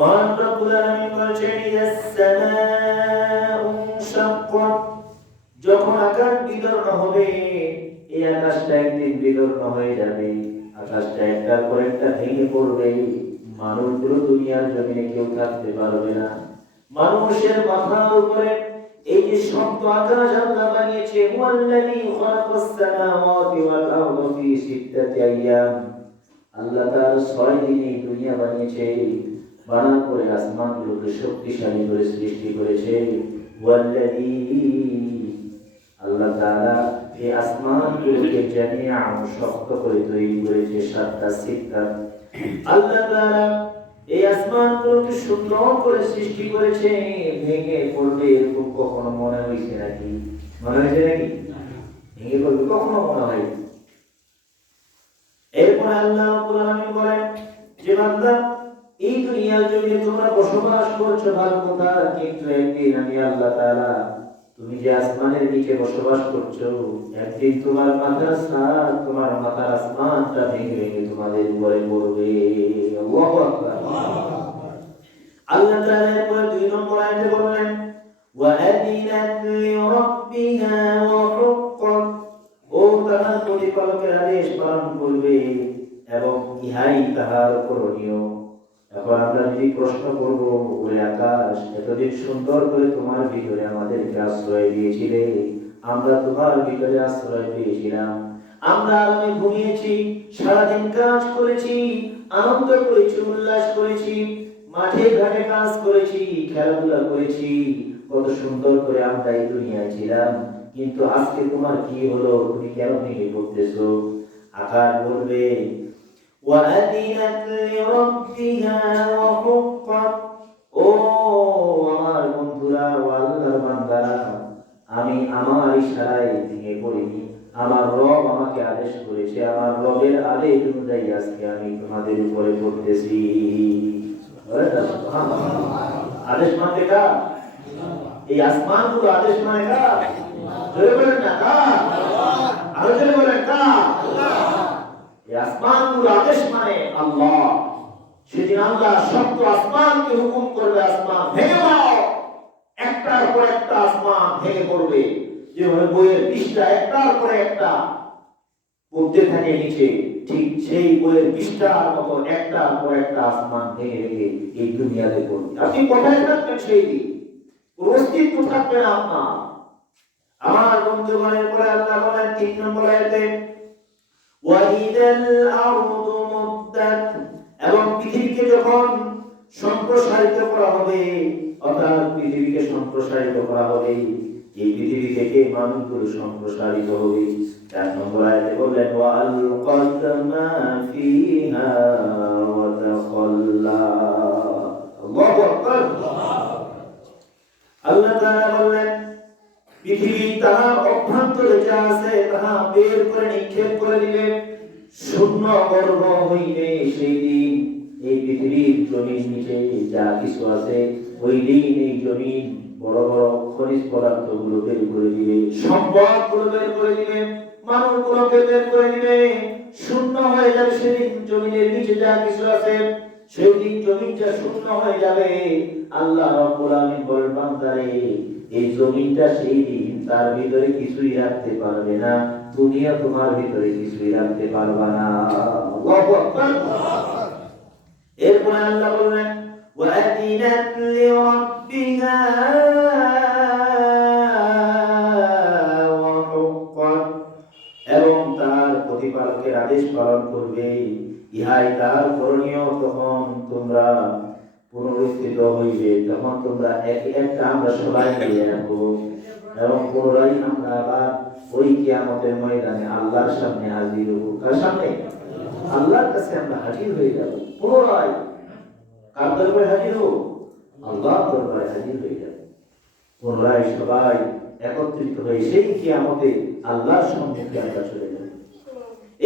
মহান রব্বুল আলামিন বলেছেন ইয়াস-সামাউ শাক্কাত, যখন আকাশ বিদীর্ণ হবে, এই আকাশটা একদিন বিদীর্ণ হয়ে যাবে, আকাশটা একটার পর একটা ভেঙে পড়বে, মানুষগুলো দুনিয়ার জমিনে কেউ থাকতে পারবে না। মানুষের মাথার উপরে এই যে শক্ত আকাশ আল্লাহ বানিয়েছে, হুয়াল্লাযী খালাকাস সামাওয়াতি ওয়াল আরদা ফি সিত্তাতি আইয়াম, আল্লাহ তাআলা 6 দিনে এই দুনিয়া বানিয়েছে, বানার পরে আসমানগুলোকে শক্তিশালী করে সৃষ্টি করেছে। ওয়াল্লাযী, আল্লাহ তাআলা এই আসমানগুলোকে জামিআন শক্ত করে তৈরি করেছে, 7টা সিত্তা। আল্লাহ তাআলা এই আসমানগুলোকে সুন্দর করে সৃষ্টি করেছে, ভেঙে পড়বে এরকম কখনো মনে হয়েছে নাকি? মনে হয়েছে নাকি? ভেঙে পড়বে কখনো মনে হয়? এরপরে আল্লাহ রাব্বুল আলামিন বলেন যে বান্দা, এই দুনিয়ার জমিনে তোমরা বসবাস করছো ভালো কথা, কিন্তু একদিন আমি আল্লাহ তাআলা, তুমি যে আসমানের নিচে বসবাস করছো, একদিন তোমার মাথার ছাদ, তোমার মাথার আসমানটা ভেঙে ভেঙে তোমাদের উপরে পড়বে। আল্লাহু আকবার। আল্লাহ তাআলা এরপর 2 নম্বর আয়াতে বললেন ওয়া আযিনাত লিরাব্বিহা ওয়া হুক্কাত, ও তাহার প্রতিপালকের আদেশ পালন করবে এবং ইহাই তাহার করণীয়। এখন আমরা যদি প্রশ্ন করব, ওরে আকাশ, এতদিন সুন্দর করে তোমার ভিতরে আমাদেরকে আশ্রয় দিয়েছিলে, আমরা তোমার ভিতরে আশ্রয় পেয়েছিলাম, আমরা আরামে ঘুমিয়েছি, সারাদিন কাজ করেছি, আনন্দ করেছি, উল্লাস করেছি, মাঠে ঘাটে কাজ করেছি, খেলাধুলা করেছি, কত সুন্দর করে আমরা এই দুনিয়ায় ছিলাম, কিন্তু আজকে তোমার কি হলো? তুমি কেন ভেঙে পড়তেছো? আকাশ বলবে وَأَذِنَتْ لِرَبِّهَا وَحُقَّتْ, ও আমার বন্ধুরা, ও আল্লাহর বান্দারা, আমি আমার ইশারায় ভেঙে পড়িনি, আমার রব আমাকে আদেশ করেছে, আমার রবের আদেশ অনুযায়ী আজকে আমি তোমাদের উপরে পড়তেছি। আদেশ মানে কার? এই আসমানগুলো আদেশ মানে কার? জোরে বলেন না কার? আরো জোরে বলেন কার? এই আসমানগুলো আদেশ মানে আল্লাহ। সেদিন আল্লাহ সপ্ত আসমানকে হুকুম করবে, আসমান ভেঙে দাও, একটার পর একটা আসমান ভেঙে পড়বে। যেভাবে বইয়ের পৃষ্ঠা একটার পর একটা পড়তে থাকে নিচে, ঠিক সেই বইয়ের পৃষ্ঠার মতো একটার পর একটা আসমান ভেঙে ভেঙে এই দুনিয়াতে পড়বে। আপনি কোথায় থাকবেন সেই দিন? কোনো অস্তিত্ব থাকবে না আপনার। আমার বন্ধুগণের পরে আল্লাহ বলেন 3 নম্বর আয়াতে ওয়াইদাল আরদু মুদ্দাত, এবং পৃথিবীকে যখন সম্প্রসারিত করা হবে, অর্থাৎ পৃথিবীকে সম্প্রসারিত করা হবে, এই পৃথিবী থেকে মানুষগুলো সম্প্রসারিত হবে। 4 নম্বর আয়াতে বললেন ওয়া আলকাত মা ফিহা ওয়া তাখাল্লা। আল্লাহু আকবার। আল্লাহ তাআলা বললেন পৃথিবী তাহার অভ্যন্তরে যা আছে তাহা বের করে নিক্ষেপ করে দিলে, শূন্য গর্ভ হইবে সেই দিন। এই পৃথিবীর জমির নিচে যা কিছু আছে, ওই দিন এই জমিন বড় বড় খনিজ পদার্থ গুলো বের করে দিবে, সম্পদ গুলো বের করে দিবে, মানুষ গুলোকে বের করে দিবে, শূন্য হয়ে যাবে সেদিন জমিনের নিচে যা কিছু আছে, সেই দিন জমিনটা শূন্য হয়ে যাবে। আল্লাহ রাব্বুল আলামিন বলেন বান্দারে, এই জমিনটা সেই দিন তার ভিতরে কিছুই রাখতে পারবে না, দুনিয়া তোমার ভিতরে কিছুই রাখতে পারবে না। আল্লাহু আকবার। এরপর আল্লাহ বললেন ওয়াদিনাত লিরাব্বিহা ওয়া হুক্কাত, এবং তার প্রতিপালকের আদেশ পালন করবে, ইহাই তার করণীয়। তখন তোমরা পুনরুত্থিত হইবে, তখন তোমরা একটা আমরা সবাই মিলে আসবো এবং পুনরায় আমরা আবার ওই কিয়ামতের ময়দানে আল্লাহর সামনে হাজির হব। কার সামনে? আল্লাহর কাছে আমরা হাজির হয়ে যাব। পুনরায় কার দরবারে হাজির হব? আল্লাহর দরবারে হাজির হয়ে যাব। পুনরায় সবাই একত্রিত হয়ে সেই কিয়ামতে আল্লাহর সম্মুখে আমরা চলে যাব।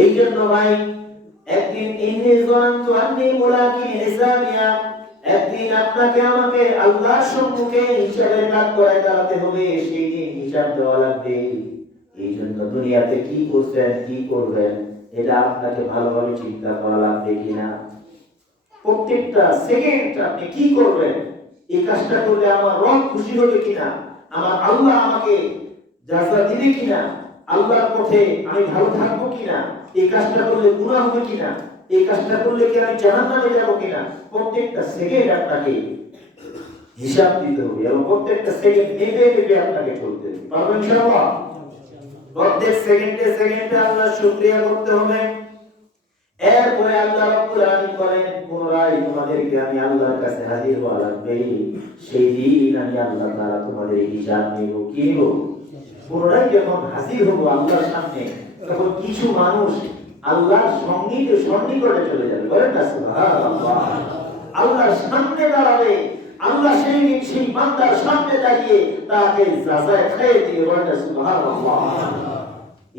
এই জন্য ভাই, একদিন ইন্নী যানতু আন্নী মুলাকি হিসাবিয়া, একদিন আপনাকে আমাকে আল্লাহর সম্মুখে হিসাবের কাঠগড়ায় দাঁড়াতে হবে, সেই দিন হিসাব দেওয়া লাগবে। এই জন্য দুনিয়াতে কি করছেন, কি করবেন, এটা আপনাকে ভালোভাবে চিন্তা করা লাগবে কিনা। প্রত্যেকটা সেকেন্ড আপনি কি করবেন, এই কাজটা করলে আমার রব খুশি হবে কিনা, আমার আল্লাহ আমাকে জাযা দিবে কিনা, আল্লাহর পথে আমি ভালো থাকবো কিনা, এই কাজটা করলে গুনাহ হবে কিনা, এই কাজটা করলে কি আমি জাহান্নামে যাব কিনা, প্রত্যেকটা সেকেন্ড আপনাকে হিসাব দিতে হবে এবং প্রত্যেকটা সেকেন্ড নেবে নেবে আপনাকে চলতে হবে। পারবেন ইনশাআল্লাহ? প্রত্যেক সেকেন্ডে সেকেন্ডে আল্লাহর শুকরিয়া করতে হবে। এরপরে আল্লাহ রাব্বুল আলামিন বলেন, পুনরায় তোমাদেরকে আমি আল্লাহর কাছে হাজির হওয়া লাগবে, সেই দিন আমি আল্লাহ তাআলা তোমাদের হিসাব নেব। কি নেব? পুনরায় যখন হাজির হব আল্লাহর সামনে, তখন কিছু মানুষ আল্লাহর সন্নিকটে চলে যাবে। বলেন না সুবহানাল্লাহ। আল্লাহর সামনে দাঁড়াবে, আল্লাহ সেই দিন সেই বান্দার সামনে দাঁড়িয়ে তাকে যাচাই খেয়ে দিয়ে। বলেন না সুবহানাল্লাহ।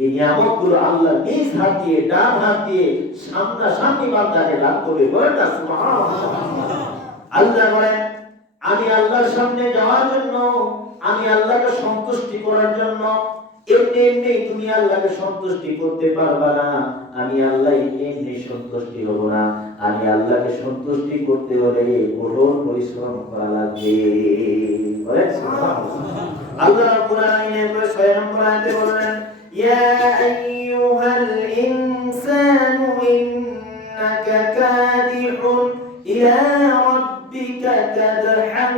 এই নিয়ামতগুলো আল্লাহ নিজ হাত দিয়ে, ডান হাত দিয়ে সামনাসামনি বান্দাকে দান করবে। বলেন না সুবহানাল্লাহ। আল্লাহ বলেন, আমি আল্লাহর সামনে যাওয়ার জন্য, আমি আল্লাহকে সন্তুষ্টি করার জন্য, এমনি এমনি তুমি আল্লাহকে সন্তুষ্টি করতে পারবা না। আমি আল্লাহ এমনি সন্তুষ্টি হব না। আমি আল্লাহকে সন্তুষ্টি করতে হলে কঠোর পরিশ্রম করা লাগবে। বলেন সুবহানাল্লাহ। আল্লাহ রাব্বুল আলামিন 6 নম্বর আয়াতে বলেন, ইয়া আইয়ুহাল ইনসানু ইন্নাকা কাদিহুন ইলা রাব্বিকা কাদহান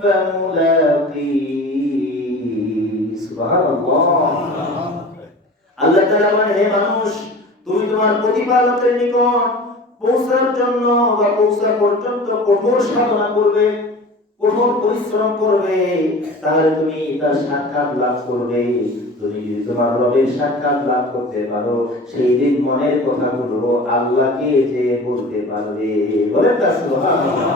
ফামুলাকি। সুবহানাল্লাহ। আল্লাহ তাআলা বলেন, হে মানুষ, তুমি তোমার প্রতিপালকের নিকট পৌঁছার জন্য বা পৌঁছা পর্যন্ত কঠোর সাধনা করবে, কঠোর পরিশ্রম করবে, তাহলে তুমি তার সাক্ষাৎ লাভ করবে। তুমি যদি তোমার রবের সাক্ষাৎ লাভ করতে পারো, সেই দিন মনের কথাগুলো আল্লাহকে যে বলতে পারবে। বলেন না সুবহানাল্লাহ।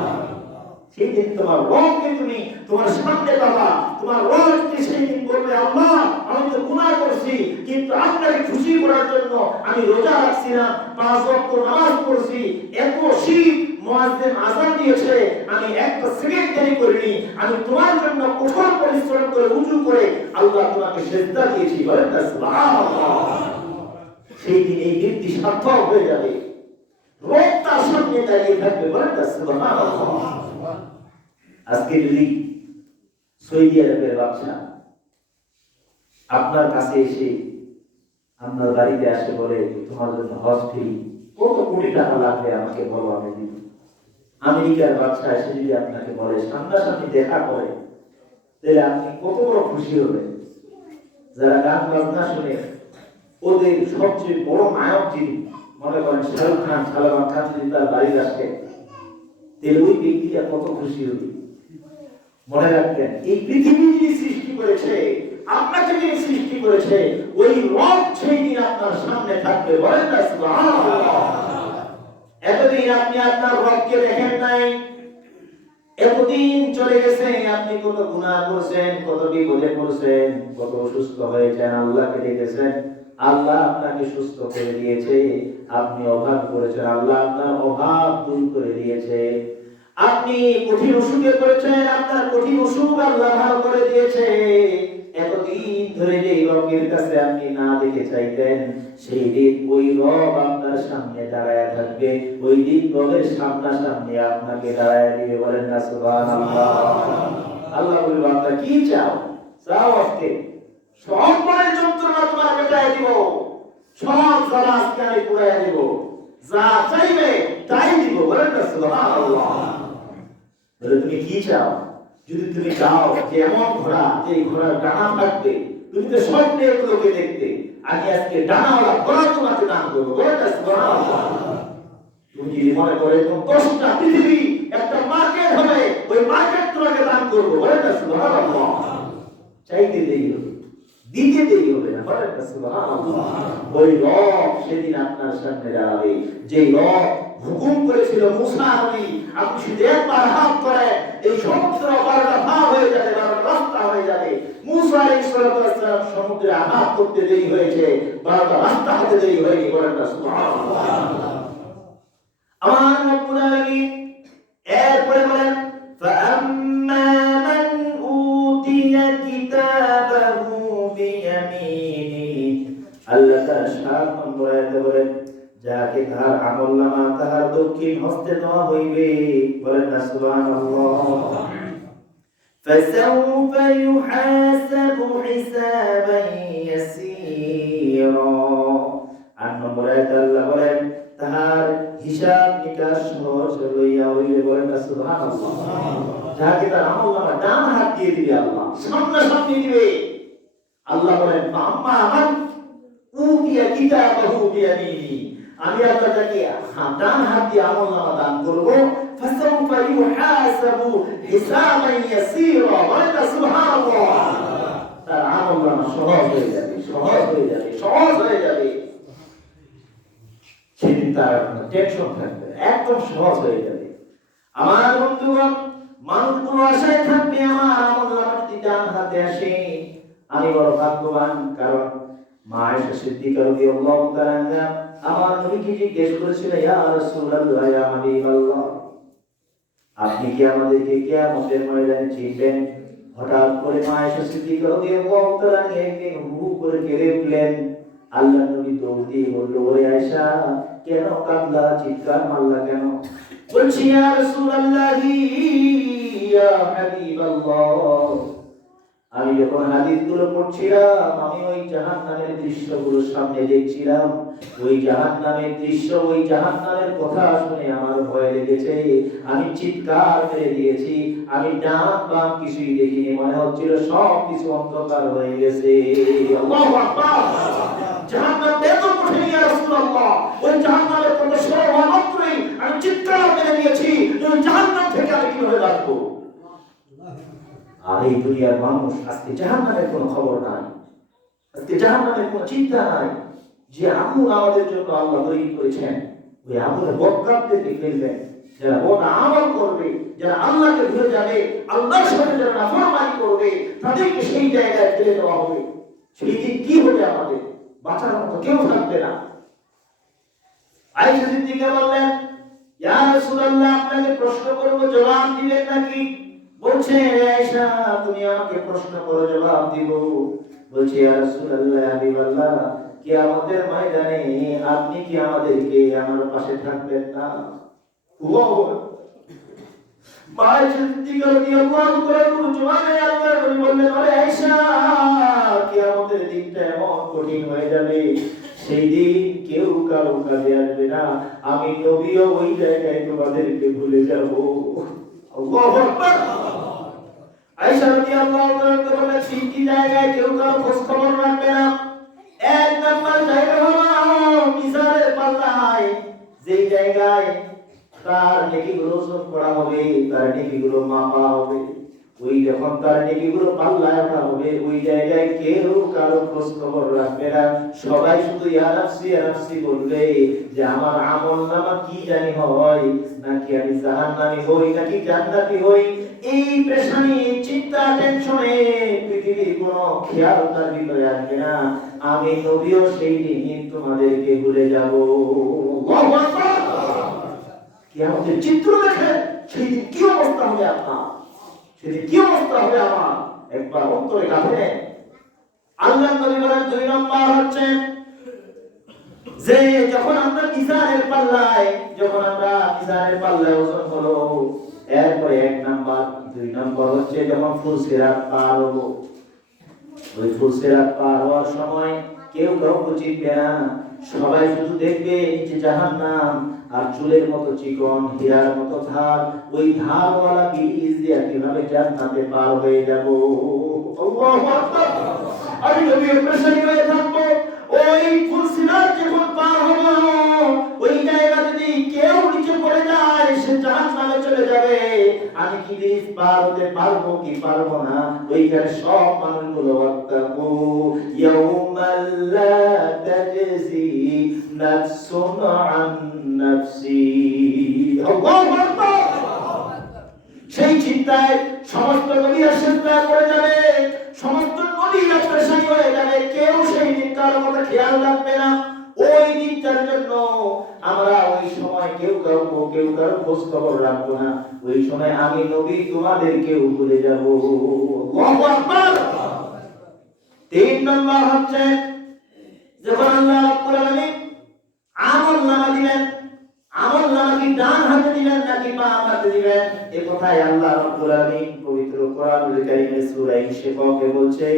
সেই দিন তোমার রবকে তুমি তোমার সামনে পাবা, তোমার রবকে সেই দিন বলবে, আল্লাহ আমি তো গুনাহ করছি, কিন্তু আপনাকে খুশি করার জন্য আমি রোজা রাখছিলাম, 5 ওয়াক্ত নামাজ পড়ছি, এত শীত মুয়াজ্জিন আযান দিয়েছে, আমি একটা সেকেন্ড দেরি করিনি, আমি তোমার জন্য কঠোর পরিশ্রম করে ওযু করে আল্লাহ তোমাকে সিজদা দিয়েছি। বলেন না সুবহানাল্লাহ। সেই দিন এই দিনটি সার্থক হয়ে যাবে, রব তার সামনে দাঁড়িয়ে থাকবে। বলেন না সুবহানাল্লাহ। আজকে যদি সৌদি আরবের বাদশা আপনার কাছে এসে আপনার বাড়িতে আসে, বলে তোমার জন্য হজ ফি কত কোটি টাকা লাগবে আমাকে বলো, আমি দিব। আমেরিকার বাদশা এসে যদি আপনাকে বলে, সামনাসামনি দেখা করে, তাহলে আপনি কত বড় খুশি হবেন। যারা গান বাজনা শুনে ওদের সবচেয়ে বড় নায়ক যিনি, মনে করেন শাহরুখ খান, সালমান খান, যদি তার বাড়ির আসে, তাহলে ওই ব্যক্তিরা কত খুশি হবে। মনে রাখবেন, এই পৃথিবী যিনি সৃষ্টি করেছে, আপনাকে যিনি সৃষ্টি করেছে, ওই রব সেই দিন আপনার সামনে থাকবে। বলেন না সুবহানাল্লাহ। এতদিন আপনি আপনার রবকে দেখেন নাই, এতদিন চলে গেছে, আপনি কত গুনাহ করেছেন, কত বিপদে পড়েছেন, কত অসুস্থ হয়েছেন, আল্লাহকে দেখেছেন, আল্লাহ আপনাকে সুস্থ করে দিয়েছে। আপনি অভাব করেছেন, আল্লাহ আপনার অভাব দূর করে দিয়েছে। আপনি কঠিন অসুখে পড়েছেন, আপনার কঠিন অসুখ আল্লাহ ভালো করে দিয়েছে। এতদিন ধরে যে রবের কাছে আপনি না দেখে চাইতেন, সেই দিন ওই রব আপনার সামনে দাঁড়ায় থাকবে। ওই দিন রবের সামনাসামনি আপনাকে দাঁড়ায় দিবে। বলেন না সুবহানাল্লাহ। আল্লাহ বলবে, বান্দা কি চাও? চাও আজকে সব মনের যন্ত্রণা তোমার মেটায় দিব, সব জ্বালা আজকে আমি পুরাইয়া দিব, যা চাইবে তাই দিব। বলেন না সুবহানাল্লাহ। বলে তুমি কি চাও? যদি তুমি চাও যে এমন ঘোড়া, যে ঘোড়ার ডানা থাকবে, তুমি তো স্বপ্নে এগুলোকে দেখতে, আমি আজকে ডানাওয়ালা ঘোড়া তোমাকে দান করবো। বলেন না সুবহানাল্লাহ। তুমি যদি মনে করো এরকম 10টা পৃথিবী একটা মার্কেট হবে, ওই মার্কেট তোমাকে দান করবো। বলেন না সুবহানাল্লাহ। চাইতে দেরি হবে, দিতে দেরি হবে না। বলেন না সুবহানাল্লাহ। ওই রব সেদিন আপনার সামনে দাঁড়াবে, যে রব হুকুম করেছিল মুসা নবী, আপনি শুধু একবার হাত করেন, এই সমুদ্র 12টা ভাগ হয়ে যাবে, 12টা রাস্তা হয়ে যাবে। মুসা আলাইহিস সালাম সমুদ্রে হাত করতে দেরি হয়েছে, 12টা রাস্তা হতে দেরি হয়নি। বলেন না সুবহানাল্লাহ। আমার রব্বুল আলামিন এরপরে বলেন, ফাআম্মা মান উতিয়া কিতাবাহু বিয়ামিনি। আল্লাহ তাআলা 7 নম্বর আয়াতে বলেন, যাকে তাহার আমলনামা তাহার দক্ষিণ হস্তে দেওয়া হইবে। বলেন না সুবহানাল্লাহ। فسوف يحاسب حسابا يسيرا। 8 নম্বর আয়াতে আল্লাহ বলেন তাহার হিসাব নিকাশ সহজ হইয়া হইবে। বলেন না সুবহানাল্লাহ। যাকে তার আমলনামা ডান হাত দিয়ে দিবে আল্লাহ, সামনাসামনি দিবে। আল্লাহ বলেন আম্মা মান উতিয়া কিতাবাহু বিয়ামিনি, আমি আল্লাহ তাকে ডান হাত দিয়ে আমলনামা দান করব। ফাসাউফা ইউহাসাবু হিসাবান ইয়াসীরা। বলেন না সুবহানাল্লাহ। তার আমলনামা সহজ হয়ে যাবে, সহজ হয়ে যাবে, সহজ হয়ে যাবে। সেদিন তার কোনো টেনশন থাকবে না, একদম সহজ হয়ে যাবে। আমার বন্ধুগণ, মানুষগুলো আশায় থাকবে আমার আমলনামা যদি ডান হাতে আসে আমি বড় ভাগ্যবান। কারণ মা আয়েশা সিদ্দিকা রাদিয়াল্লাহু তাআলা আনহা আমার নবীকে জিজ্ঞেস করেছিল, ইয়া রাসূলুল্লাহ, ইয়া হাবিবাল্লাহ, আপনি কি আমাদেরকে কিয়ামতের ময়দানে চিনবেন? হঠাৎ করে মা আয়েশা সিদ্দিকা রাদিয়াল্লাহু তাআলা একদিন হু করে কেঁদে উঠলেন। আল্লাহর নবী দৌড় দিয়ে বলল, ওরে আয়েশা, কেন কাঁদলা, চিৎকার মারলা কেন? বলছি, ইয়া রাসূলুল্লাহ, ইয়া হাবিবাল্লাহ, আমি যখন হাদিসগুলো পড়ছিলাম আমি ওই জাহান্নামের দৃশ্যগুলো সামনে দেখছিলাম। ওই জাহান্নামের দৃশ্য, ওই জাহান্নামের কথা শুনে আমার ভয় লেগেছে। আমি চিৎকার মেরে দিয়েছি। আমি ডান বাম কিছুই দেখিনি, মনে হচ্ছিল সব কিছু অন্ধকার হয়ে গেছে। আল্লাহু আকবার। জাহান্নাম এত কঠিন ইয়া রাসূলুল্লাহ, ওই জাহান্নামের কথা শোনা মাত্রই আমি চিৎকার মেরে দিয়েছি, ওই জাহান্নাম থেকে আমি কিভাবে বাঁচবো? আর এই দুনিয়ার মানুষ আজকে জাহান্নামের কোনো খবর নাই, আজকে জাহান্নামের কোনো চিন্তা নাই। যে আমল আমাদের জন্য আল্লাহ তৈরি করেছেন, ওই আমলের বদকারদেরকে ফেলবেন। যারা বদ আমল করবে, যারা আল্লাহকে ভুলে যাবে, আল্লাহর সাথে যারা নাফরমানি করবে, তাদেরকে সেই জায়গায় ফেলে দেওয়া হবে। সেই দিন কি হবে? আমাদের বাঁচার মতো কেউ থাকবে না। আয়েশা সিদ্দিকা বললেন, ইয়া রাসূলুল্লাহ, আপনাকে প্রশ্ন করব, জবাব দিবেন নাকি? বলছে, আয়েশা, তুমি আমাকে প্রশ্ন করো, জবাব দিব। বলছে, ইয়া রাসূলুল্লাহ, হাবিবাল্লাহ, কিয়ামতের ময়দানে আপনি কি আমাদেরকে আমার পাশে থাকবেন না? আল্লাহু আকবার। আয়েশা সিদ্দিকা রাদিয়াল্লাহু তাআলা জবাবে আল্লাহর নবী বললেন, আরে আয়েশা, কিয়ামতের দিনটা এমন কঠিন হয়ে যাবে, সেই দিন কেউ কারো কাজে আসবে না। আমি নবীও ওই জায়গায় তোমাদেরকে ভুলে যাব। আল্লাহু আকবার। আয়েশা রাদিয়াল্লাহু তাআলা বলেন, তিনটি জায়গায় কেউ কারো খোঁজ খবর রাখবে না। এক নাম্বার জায়গা হলো মিজানের পাল্লায়, যেই জায়গায় তার নেকিগুলো ওজন করা হবে, তার নেকিগুলো মাপা হবে। ওই যখন তার নেকিগুলো পাল্লায় রাখা হবে, ওই জায়গায় কেউ কারো খোঁজ খবর রাখবে না। সবাই শুধু ইয়া নাফসি ইয়া নাফসি বলবে, যে আমার আমলনামা কি জানি হয়, নাকি আমি জাহান্নামী হই নাকি জান্নাতি হই। এই পেশানি, চিন্তা, টেনশনে পৃথিবীর কোনো খেয়াল তার ভিতরে আসবে না। আমি নবীও সেই দিন তোমাদেরকে ভুলে যাব। আল্লাহু আকবার। কিয়ামতের চিত্র দেখেন, সেই দিন কি অবস্থা হবে আপনার, সেদিন কি অবস্থা হবে আমার, একবার অন্তরে গাঁথে নেন। আল্লাহর নবী বলেন, 2 নম্বর হচ্ছে যে যখন আমরা মিজানের পাল্লায় ওজন হলো, এরপরে 1 নাম্বার, 2 নাম্বার হচ্ছে যখন ফুলসিরাত পার হবো। ওই ফুলসিরাত পার হওয়ার সময় কেউ কাউকে চিনবে না। সবাই শুধু দেখবে নিচে জাহান্নাম, আর চুলের মতো চিকন, হীরার মতো ধার, ওই ধারওয়ালা ব্রিজ দিয়ে কিভাবে জান্নাতে পার হয়ে যাব। আল্লাহু আকবার। আমি নবী প্রেসারি হয়ে থাকবো। ওই ফুলসিরাত যখন পার হবো, ওই জায়গা যদি কেউ নিচে পড়ে যায়, সে জাহান্নামে চলে যাবে। আমি কি ব্রিজ পার হতে পারবো কি পারবো না? ওইখানে সব মানুষগুলো ওয়াত্তাকু ইয়াউমাল লা তাজজি নাফসুন আন নাফসি। আল্লাহু আকবার। সেই চিন্তায় সমস্ত নবীরা সিজদা করে যাবে, সমস্ত নবীরা পেরেশানি হয়ে যাবে। কেউ সেই দিনকার কথা খেয়াল রাখবে না। ওই দিনটার জন্য আমরা ওই সময় কেউ কারো খোঁজ খবর রাখবো না। ওই সময় আমি নবী তোমাদেরকে ভুলে যাব। আল্লাহু আকবার। 3 নম্বর হচ্ছে যখন আল্লাহ রাব্বুল আলামিন আমলনামা দিবেন, দিবেন নাকি বাম হাতে দিবেন? এই কথাই আল্লাহ রাব্বুল আলামিন পবিত্র কোরআনুল কারীমের সূরা ইনশিকাকে বলছে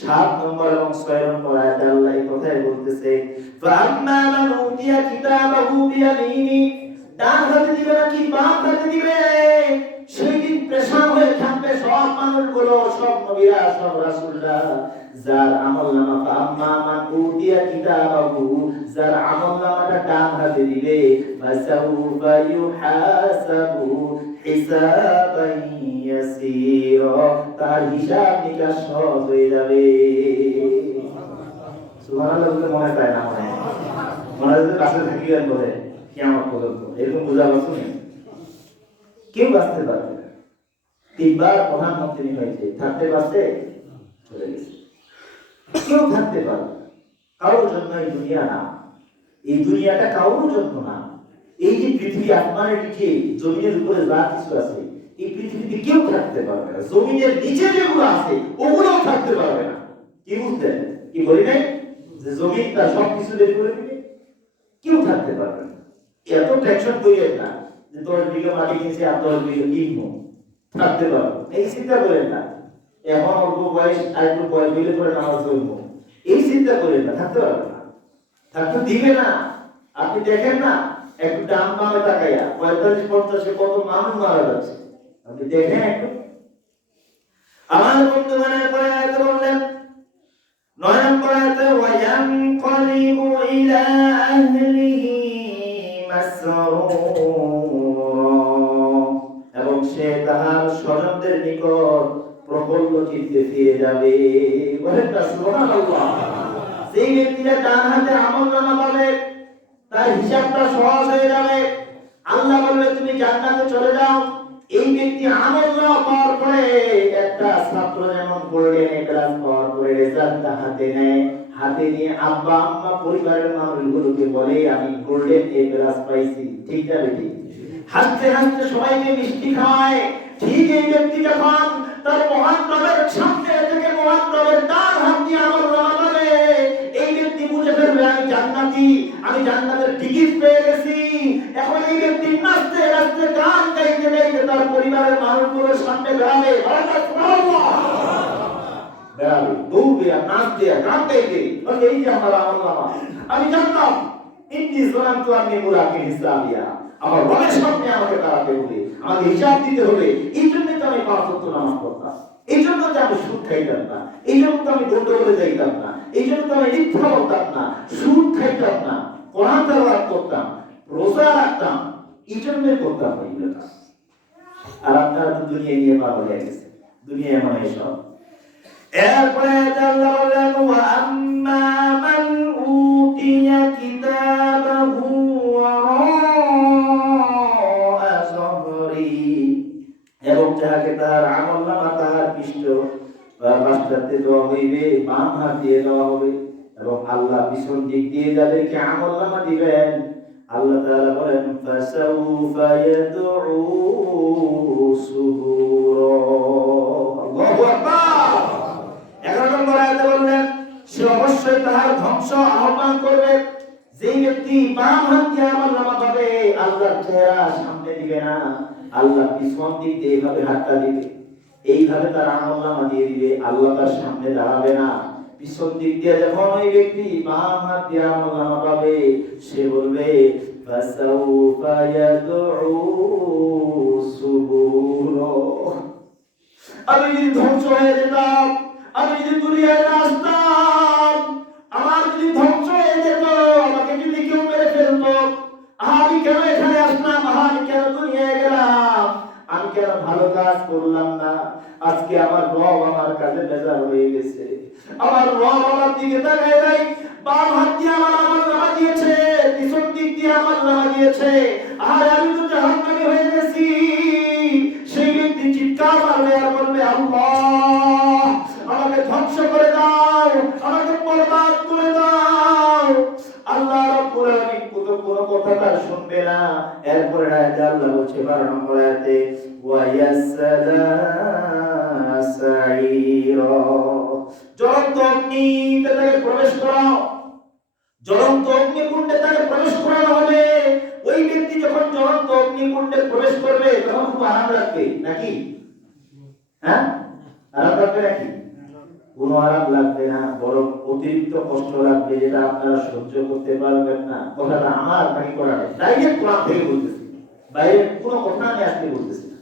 ৭ নম্বর এবং ৬ নম্বর আয়াতে আল্লাহ এই কথাই বলতেছে, ফাআম্মা মান উতিয়া কিতাবাহু বিয়ামিনি, ডান হাতে দিবে নাকি বাম হাতে দিবে? সেই দিন পেরেশান হয়ে থাকবে সব মানুষগুলো, সব নবীরা, সব রাসূলরা। যার আমলনামা, ফাআম্মা মান উতিয়া কিতাবাহু, যার আমলনামাটা ডান হাতে দিবে, ফাসাউফা ইউহাসাবু হিসাবান ইয়াসীরা, তার হিসাব নিকাশ সহজ হয়ে যাবে। সুবহানাল্লাহ বলতে মনে চায় না, মনে হয় কাছে থাকিবেন বলে কিয়ামত পর্যন্ত, এরকম বোঝা বসুন। কেউ বাঁচতে পারবে না। ৩ বার প্রধানমন্ত্রী হয়েছে, থাকতে পারছে? চলে গেছে। কেউ থাকতে পারবে না। কারোর জন্য এই দুনিয়া না, এই দুনিয়াটা কারোর জন্য না। এই যে পৃথিবী, আসমানের নিচে, জমিনের উপরে যা কিছু আছে, এই পৃথিবীতে কেউ থাকতে পারবে না। জমিনের নিচে যেগুলো আছে ওগুলোও থাকতে পারবে না। কি বুঝলেন? কি বলি নাই যে জমিনটা সবকিছু বের করে দিবে? কেউ থাকতে পারবে না। এত টেনশন করিয়েন না যে 10 বিঘা মাটি কিনছে আর 10 বিঘা কিনবো, থাকতে পারবো, এই চিন্তা করেন না। এখন অল্প বয়স, আর একটু বয়স হইলে পরে নামাজ পড়বো, এই চিন্তা করেন না, থাকতে পারবে না, থাকতে দিবে না। আপনি দেখেন না, একটু ডান বামে তাকাইয়া 45-50 কত মানুষ মারা যাচ্ছে, আপনি দেখেন একটু। আমার বন্ধু মানে পরে আয়াতে বললেন 9 নম্বর আয়াতে, ওয়ায়ানকালিবু ইলা আহলিহি মাসরুরা, এবং সে তাহার স্বজনদের নিকট প্রফুল্ল চিত্তে ফিরে যাবে। বলেন না সুবহানাল্লাহ। সেই ব্যক্তিরা ডান হাতে আমলনামা পাবে, তার হিসাবটা সহজ হয়ে যাবে। আল্লাহ বলবে তুমি জান্নাতে চলে যাও। এই ব্যক্তি আমলনামা পাওয়ার পরে, একটা ছাত্র যেমন গোল্ডেন এ প্লাস পাওয়ার পরে রেজাল্টটা হাতে নেয়, হাতে নিয়ে আব্বা আম্মা পরিবারের মানুষগুলোকে বলে আমি গোল্ডেন এ প্লাস পাইছি, ঠিক না বেটি? হাসতে হাসতে সবাইকে মিষ্টি খাওয়ায়। ঠিক এই ব্যক্তি যখন তার মহান রবের সামনে থেকে মহান রবের ডান হাত দিয়ে আমলনামা পাবে, এই ব্যক্তি বুঝে ফেলবে আমি জান্নাতি, আমি জান্নাতের টিকিট পেয়ে গেছি। এখন এই ব্যক্তি নাচতে নাচতে, গান গাইতে গাইতে তার পরিবারের মানুষগুলোর সামনে বেড়াবে, বেড়াবে, দৌড়বে, নাচবে, গান গাইবে, এই যে আমার আমলনামা, আমি জানতাম ইন্নি জলান্তু আন্নি মুলাকি হিসাবিয়া, আমার রবের সামনে আমাকে দাঁড়াতে হবে, আমাকে হিসাব দিতে হবে। এই জন্যই তো আমি 5 ওয়াক্ত নামাজ পড়তাম, এই জন্য তো আমি সুদ খাইতাম না, এই জন্য তো আমি দণ্ডবোধে যাইতাম না, এই জন্য তো আমি মিথ্যা বলতাম না, সুদ খাইতাম না, কোরআন তেলাওয়াত করতাম, রোজা রাখতাম, এই জন্যই করতাম এইগুলো। আর আপনারা তো দুনিয়া নিয়ে পাগল হয়ে গেছে, দুনিয়া মানে এসব। এরপরে আল্লাহ বললেন, ওয়া আম্মা মান উতিয়া কিতাবাহু ওয়ারা যহরি, এবং যাহাকে তাহার আমলনামা তাহার পৃষ্ঠ বা পাশ্চাত্যে দেওয়া হইবে, বাম হাত দিয়ে দেওয়া হবে। এবং আল্লাহ পিছন দিক দিয়ে যাদেরকে আমলনামা দিবেন, আল্লাহ তাআলা বলেন ফাসাউফা ইয়াদউ সুবুরা। আল্লাহু আকবার। 11 নম্বর আয়াতে বললেন সে অবশ্যই তাহার ধ্বংস আহ্বান করবে। যেই ব্যক্তি বাম হাত দিয়ে আমলনামা পাবে, আল্লাহর চেহারা সামনে দিবে না, আল্লাহ পিছন দিক দিয়ে এইভাবে হাতটা দিবে, এইভাবে তার আমলনামা দিয়ে দিবে, আল্লাহ তার সামনে দাঁড়াবে না। পিছন দিক দিয়ে যখন ওই ব্যক্তি বাম হাত দিয়ে আমলনামা পাবে, সে বলবে ফাসাউফা ইয়াদউ সুবুরা। আমি যদি ধ্বংস হয়ে যেতাম, আমি যদি দুনিয়ায় না আসতাম, আমার যদি ধ্বংস হয়ে যেত, আমাকে যদি কেউ মেরে ফেলতো, আমি কেন এখানে আসলাম, আমি কেন দুনিয়ায় গেলাম, আমি কেন ভালো কাজ করলাম না? আজকে আমার রব আমার কাছে বেজার হয়ে গেছে, আমার রব আমার দিকে তাকায় নাই, বাম হাত দিয়ে আমার আমলনামা দিয়েছে, পিছন দিক দিয়ে আমলনামা দিয়েছে, আর আমি তো জাহান্নামী হয়ে গেছি। সেই ব্যক্তি চিৎকার মারবে আর বলবে আল্লাহ আমাকে ধ্বংস করে দাও, আমাকে বরবাদ করে দাও। আল্লাহ রাব্বুল আলামিন কোনো কথা তার শুনবে না। এরপরে আয়াতে আল্লাহ বলছে 12 নম্বর আয়াতে, ওয়া ইয়াসলা সাঈরা, জ্বলন্ত অগ্নিতে তাকে প্রবেশ করাও, জ্বলন্ত অগ্নিকুণ্ডে তাকে প্রবেশ করানো হবে। ওই ব্যক্তি যখন জ্বলন্ত অগ্নিকুণ্ডে লাগবে নাকি? হ্যাঁ, আরাম লাগবে নাকি? কোনো আরাম লাগবে না, বরং অতিরিক্ত কষ্ট লাগবে, যেটা আপনারা সহ্য করতে পারবেন না। কথাটা আমার নাকি করা নেই, ডাইরেক্ট কোরআন থেকে বলতেছি, বাইরে কোনো কথা আমি আজকে বলতেছি না।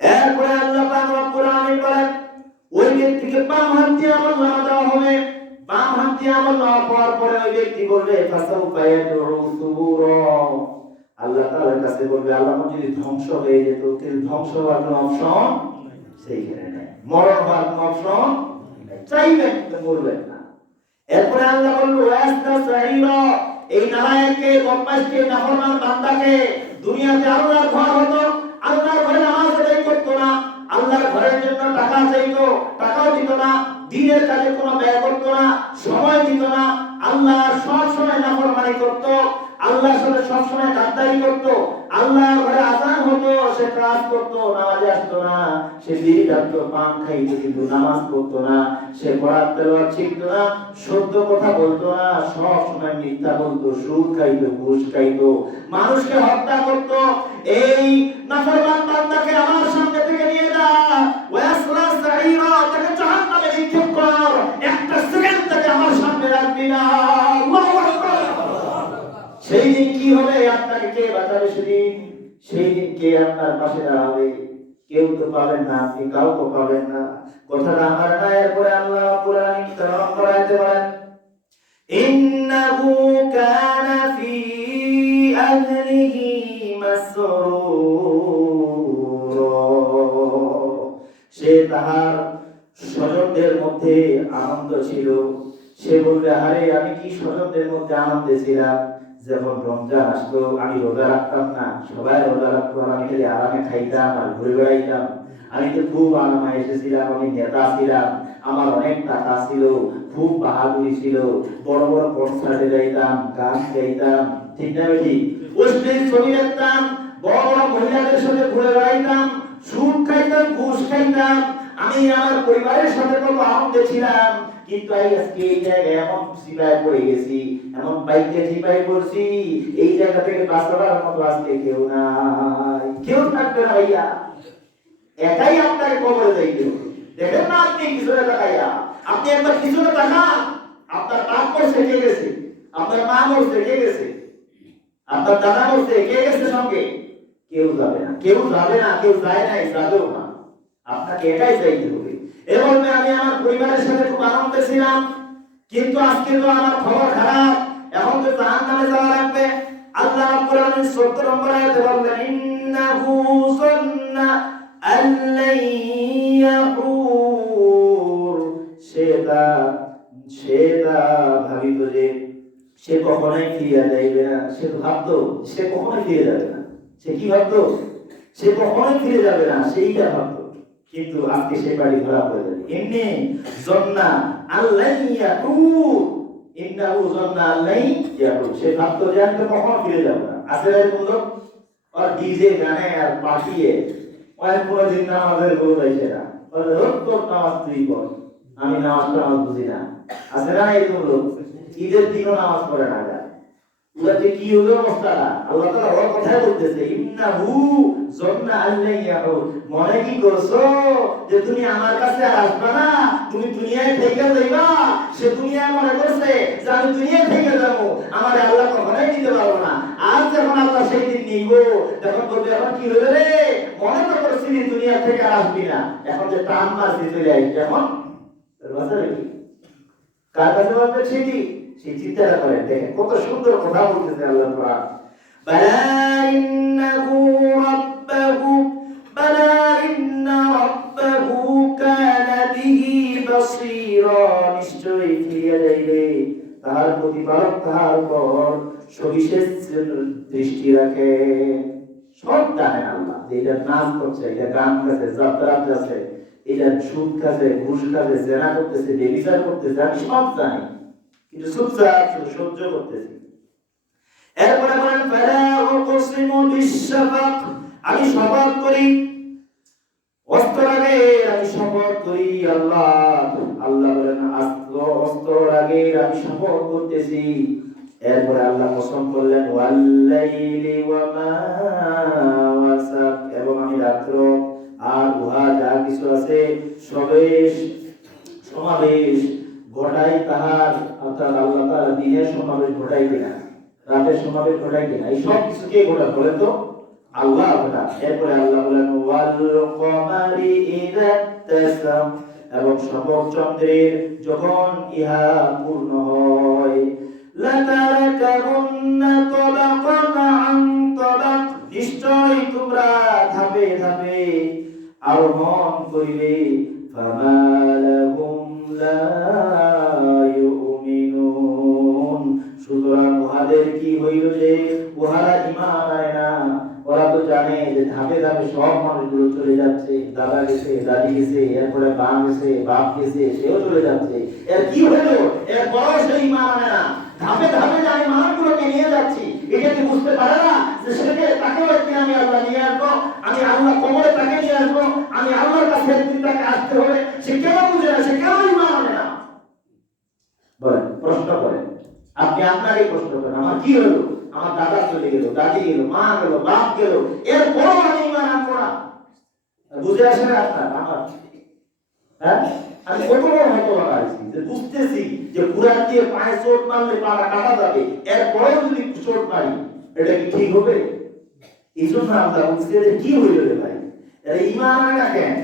এরপরে আল্লাহ পাক রব্বুল আলামিন বলেন, ওই ব্যক্তিকে বাম হাত দিয়ে আমলনামা দেওয়া হবে। বাম হাত দিয়ে আমলনামা পাওয়ার পরে ওই ব্যক্তি বলবে ফাসাউফা ইয়াদউ সুবুরা, আল্লাহ তাআলার কাছে বলবে, আল্লাহ যদি ধ্বংস হয়ে যেত, কিন্তু ধ্বংস হওয়ার কোনো অপশন সেইখানে নাই, মরণ হওয়ার কোনো অপশন চাইবেন কিন্তু মরবেন না। এরপরে আল্লাহ বলল ওয়াসনা সাইরা, এই নালায়েককে, বদমাশকে, নাফরমান বান্দাকে দুনিয়াতে আল্লাহর ঘর হতো, আল্লাহর ঘরে নামাজ আদায় করতো না, আল্লাহর ঘরের জন্য টাকা চাইতো, টাকাও দিত না, দ্বীনের কাজে কোনো ব্যয় করতো না, সময় দিত না, আল্লাহর সব সময় নাফরমানি করতো, আল্লাহর সাথে সব সময় গাদ্দারি করতো, আল্লাহর ঘরে আযান হতো, সে কাজ করতো, নামাজে আসতো না, সে বিড়ি খাইতো, পান খাইতো, কিন্তু নামাজ পড়তো না, সে কোরআন তেলাওয়াত শিখতো না, সত্য কথা বলতো না, সব সময় মিথ্যা বলতো, সুদ খাইতো, ঘুষ খাইতো, মানুষকে হত্যা করতো। এই নাফরমান বান্দাকে আমার সামনে থেকে নিয়ে যা, ওয়াসলা সাইরা, তাকে জাহান্নামে নিক্ষেপ কর, একটা সেকেন্ড তাকে আমার সামনে রাখবি না। আল্লাহু আকবার। সেই দিন কি হবে, আপনাকে কে বাঁচাবে? সেদিন, সেই দিন কে আপনার পাশে দাঁড়াবে? কেউ তো পাবেন না, আপনি কাউকে পাবেন না। কথাটা আমার না। এরপরে আল্লাহ রাব্বুল আলামিন তেলাওয়াত করাইতে পারেন, ইন্নাহু কানা ফি আহলিহি মাসরুরা, সে তাহার স্বজনদের মধ্যে আনন্দ ছিল। সে বলবে, আরে আমি কি স্বজনদের মধ্যে আনন্দে ছিলাম, যখন রমজান আসতো আমি রোজা রাখতাম না, সবাই রোজা রাখতো, আমি খালি আরামে খাইতাম আর ঘুরে বেড়াইতাম, আমি তো খুব আরামে এসেছিলাম, আমি নেতা ছিলাম, আমার অনেক টাকা ছিল, খুব বাহাদুরি ছিল, বড় বড় কনসার্টে যাইতাম, গান গাইতাম, ঠিক না বেশি, অশ্লীল ছবি দেখতাম, বড় বড় মহিলাদের সাথে ঘুরে বেড়াইতাম, সুদ খাইতাম, ঘুষ খাইতাম, আমি আমার পরিবারের সাথে কত আনন্দে ছিলাম। কিন্তু আজকে এই জায়গায় এমন সিপাই পড়ে গেছি, এমন বাইকে সিপাই পড়ছি, এই জায়গা থেকে বাঁচাবার মতো আজকে কেউ নাই, কেউ থাকবে না ভাইয়া, একাই আপনাকে কবরে যাইতে হবে। দেখেন না আপনি পিছনে তাকাইয়া, আপনি একবার পিছনে তাকান, আপনার বাপ মরছে, কে গেছে? আপনার মা মরছে, কে গেছে? আপনার দাদা মরছে, কে গেছে সঙ্গে? কেউ যাবে না, কেউ যাবে না, কেউ যায় নাই, যাবেও না, আপনাকে একাই যাইতে হবে। এবং আমি আমার পরিবারের সাথে খুব আনন্দে ছিলাম, কিন্তু আজকে তো আমার খবর খারাপ, এখন তো জাহান্নামে যাওয়া লাগবে। আল্লাহ রাব্বুল আলামিন ৭০ নম্বর আয়াতে বললেন, ইন্নাহু যান্না আল্লাই ইয়াহুর, সে ভাবিত যে সে কখনোই ফিরে যাইবে না। সে তো ভাবতো সে কখনোই ফিরে যাবে না। সে কি ভাবতো? সে কখনোই ফিরে যাবে না, সেইটা ভাবতো। কিন্তু আজকে সে বাড়ি ধরা পড়ে যাবে। এমনি জন্না আল্লাহ ইয়াকুর, ইন্নাহু জন্না আল্লাহ ইয়াকুর, সে ভাবতো যে আমি তো কখনো ফিরে যাব না। আসলে এরকম লোক আর ডিজে গানে আর পাঠিয়ে ওই কোনদিন নামাজের গরু যাইছে না, তোর নামাজ তুই কর, আমি নামাজ বুঝি না। আসলে না এরকম লোক ঈদের দিনও নামাজ পড়ে না। উলাতে কি হলো অবস্থাটা? আল্লাহ তাআলা ওর কথাই বলতেছে, ইন্নাহু জন্না আল্লাহ ইয়াহুর, মনে কি করছো যে তুমি আমার কাছে আর আসবে না, তুমি দুনিয়ায় থেকে যাইবা? সে দুনিয়ায় মনে করছে যে আমি দুনিয়ায় থেকে যাব, আমারে আল্লাহ কখনোই দিতে পারবো না। আর যখন আল্লাহ সেই দিন নিব, তখন বলবে, এখন কি হলো রে, মনে তো করছিলি দুনিয়া থেকে আর আসবি না, এখন যে টান মারছি চলে আসবি, এখন বাঁচা নাকি? কার কাছে বলবে সেটি? সেই চিন্তাটা করেন, দেখেন কত সুন্দর কথা বলতেছে আল্লাহ কোরআন। বালা ইন্নাহু রাব্বাহু, বালা ইন্না রাব্বাহু কানা বিহি বাসীরা, নিশ্চয়ই ফিরে যাইবে, তাহার প্রতিপালক তাহার উপর সবিশেষ দৃষ্টি রাখে। সব জানেন আল্লাহ, যে এটা নাচ করছে, এটা গান গাছে, যাত্রা আছে, এটা সুদ খাচ্ছে, ঘুষ খাচ্ছে, জেনা করতেছে, ব্যভিচার করতেছে, আমি সব জানি, কিন্তু চুপচাপ সহ্য করতেছি। এরপরে বলেন, ফালা উকসিমু বিশ-শাফাক, আমি শপথ করি, অস্তর আগে আমি শপথ করি। আল্লাহ বলেন, অস্তর আগে আমি শপথ করতেছি। এরপরে আল্লাহ কসম করলেন, ওয়াল্লাইলি ওয়া মা ওয়াসাক, এবং আমি রাত্র আর উহা যা কিছু আছে সবেশ সমাবেশ ঘটাই তাহার, অর্থাৎ আল্লাহ তাআলা দিনের সমাবেশ ঘটাই কিনা, রাতের সমাবেশ ঘটাই কিনা, এই সব কিছু কে ঘটান বলেন তো? আল্লাহ ঘটান। এরপরে আল্লাহ বলেন ওয়াল কমারি ইযা তাসাম, এবং শপথ চন্দ্রের যখন ইহা পূর্ণ হয়, লাতারাকাবুন্না তাবাকান আন তাবাক, নিশ্চয় তোমরা ধাপে ধাপে আরোহণ করিবে। ফামা লাহুম লা ইউমিনুন, সুতরাং উহাদের কি হইল যে উহারা ঈমান আনে না। ওরা তো জানে যে ধাপে ধাপে সব মানুষগুলো চলে যাচ্ছে, দাদা গেছে, দাদি গেছে, এরপরে মা গেছে, বাপ গেছে, সেও চলে যাচ্ছে, এর কি হলো? এর বড় সেই ঈমান আনে না। ধাপে ধাপে যে আমি মানুষগুলোকে নিয়ে যাচ্ছি, এটা কি বুঝতে পারে না যে সেটাকে তাকেও একদিন আমি আল্লাহ নিয়ে আসবো, আমি আল্লাহ কবরে তাকে নিয়ে আসবো, আমি আল্লাহর কাছে একদিন তাকে আসতে হবে। সে কেন বুঝে না? সে কেন ঈমান আনে না? বলেন, প্রশ্ন করেন, আপনি আপনারই প্রশ্ন করেন, আমার কি হলো? আমার দাদা চলে গেল, দাদি গেল, মা গেল, বাপ গেল, এর বড় আমি ঈমান আনবো না? বুঝে আসে না আপনার আমার? হ্যাঁ, আমি কত বড় হয়তো বাড়াইছি যে বুঝতেছি যে কুরআন দিয়ে পায়ে চোট মারলে পাটা কাটা যাবে, এর পরেও যদি চোট মারি এটা কি ঠিক হবে? এই জন্য আমরা বলছি যে কি হইল রে ভাই, এর ঈমান আনে না কেন?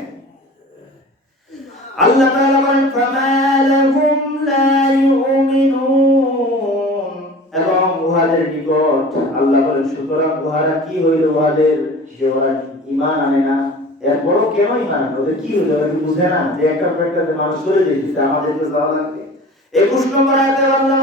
আল্লাহ তাআলা বলেন ফামা লাহুম লা ইউমিনুন, এবং উহাদের নিকট আল্লাহ বলেন সুতরাং উহারা কি হইল, উহাদের যে ওরা ঈমান আনে না। এরপরও কেন ঈমান আনে? ওদের কি হইল? ওরা কি বুঝে না যে একটা মানুষ চলে যেতেছে, আমাদেরকে যাওয়া লাগবে? 21 নম্বর আয়াতে আল্লাহ